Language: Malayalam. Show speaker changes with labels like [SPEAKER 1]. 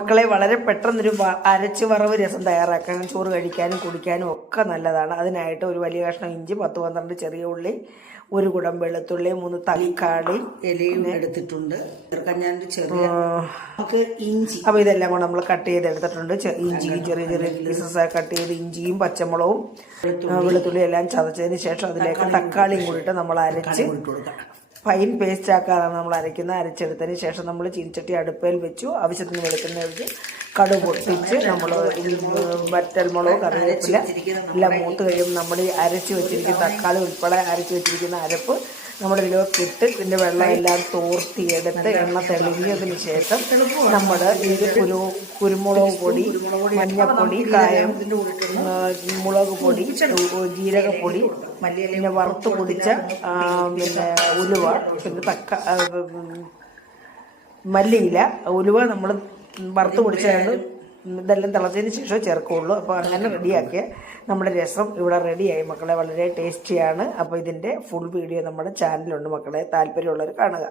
[SPEAKER 1] മക്കളെ വളരെ പെട്ടെന്നൊരു അരച്ച് വറവ് രസം തയ്യാറാക്കാനും ചോറ് കഴിക്കാനും കുടിക്കാനും ഒക്കെ നല്ലതാണ്. അതിനായിട്ട് ഒരു വലിയ കഷ്ണം ഇഞ്ചി പത്ത് പന്ത്രണ്ട് ചെറിയ ഉള്ളി ഒരു കുടം വെളുത്തുള്ളി മൂന്ന് തക്കാളി
[SPEAKER 2] ഇലയും എടുത്തിട്ടുണ്ട്. ചെറിയ നമുക്ക് ഇഞ്ചി.
[SPEAKER 1] അപ്പോൾ ഇതെല്ലാം കൂടെ നമ്മൾ കട്ട് ചെയ്ത് എടുത്തിട്ടുണ്ട് ഇഞ്ചി ഇഞ്ചിയും ചെറിയ ചെറിയ പീസസ് കട്ട് ചെയ്ത് ഇഞ്ചിയും പച്ചമുളകും വെളുത്തുള്ളി. എല്ലാം ചതച്ചതിന് ശേഷം അതിലേക്ക് തക്കാളിയും കൂടിയിട്ട് നമ്മൾ അരച്ച്
[SPEAKER 2] കൊടുക്കാം.
[SPEAKER 1] ഫൈൻ പേസ്റ്റ് ആക്കാതാണ് നമ്മൾ അരയ്ക്കുന്നത്. അരച്ചെടുത്തതിന് ശേഷം നമ്മൾ ചീനിച്ചട്ടി അടുപ്പയിൽ വെച്ചു. ആവശ്യത്തിന് വെളുക്കുന്ന ഒഴിച്ച് കടുക് പൊട്ടിച്ച് നമ്മൾ വറ്റൽമുളക് കറിവേപ്പില എല്ലാം മൂത്ത് കഴിയുമ്പോൾ നമ്മൾ ഈ അരച്ച് വെച്ചിരിക്കുന്ന തക്കാളി ഉൾപ്പെടെ അരച്ച് വെച്ചിരിക്കുന്ന അരപ്പ് നമ്മുടെ ഇതിലേക്ക് ഇട്ട് ഇതിന്റെ വെള്ളം എല്ലാം തോർത്തിയെടുത്ത് എണ്ണ തെളിഞ്ഞതിന് ശേഷം നമ്മൾ ഇത് കുരു കുരുമുളക് പൊടി മഞ്ഞപ്പൊടി കായം മുളക് പൊടി ജീരകപ്പൊടി പിന്നെ വറുത്ത് പൊടിച്ച പിന്നെ ഉലുവ പിന്നെ തക്ക മല്ലിയില. ഉലുവ നമ്മൾ വറുത്ത് പൊടിച്ചായിരുന്നു. ഇതെല്ലാം തിളച്ചതിന് ശേഷം ചേർക്കുള്ളൂ. അപ്പോൾ അങ്ങനെ റെഡിയാക്കിയ നമ്മുടെ രസം ഇവിടെ റെഡിയായി. മക്കളെ വളരെ ടേസ്റ്റിയാണ്. അപ്പോൾ ഇതിന്റെ ഫുൾ വീഡിയോ നമ്മുടെ ചാനലുണ്ട് മക്കളെ താല്പര്യമുള്ളവർ കാണുക.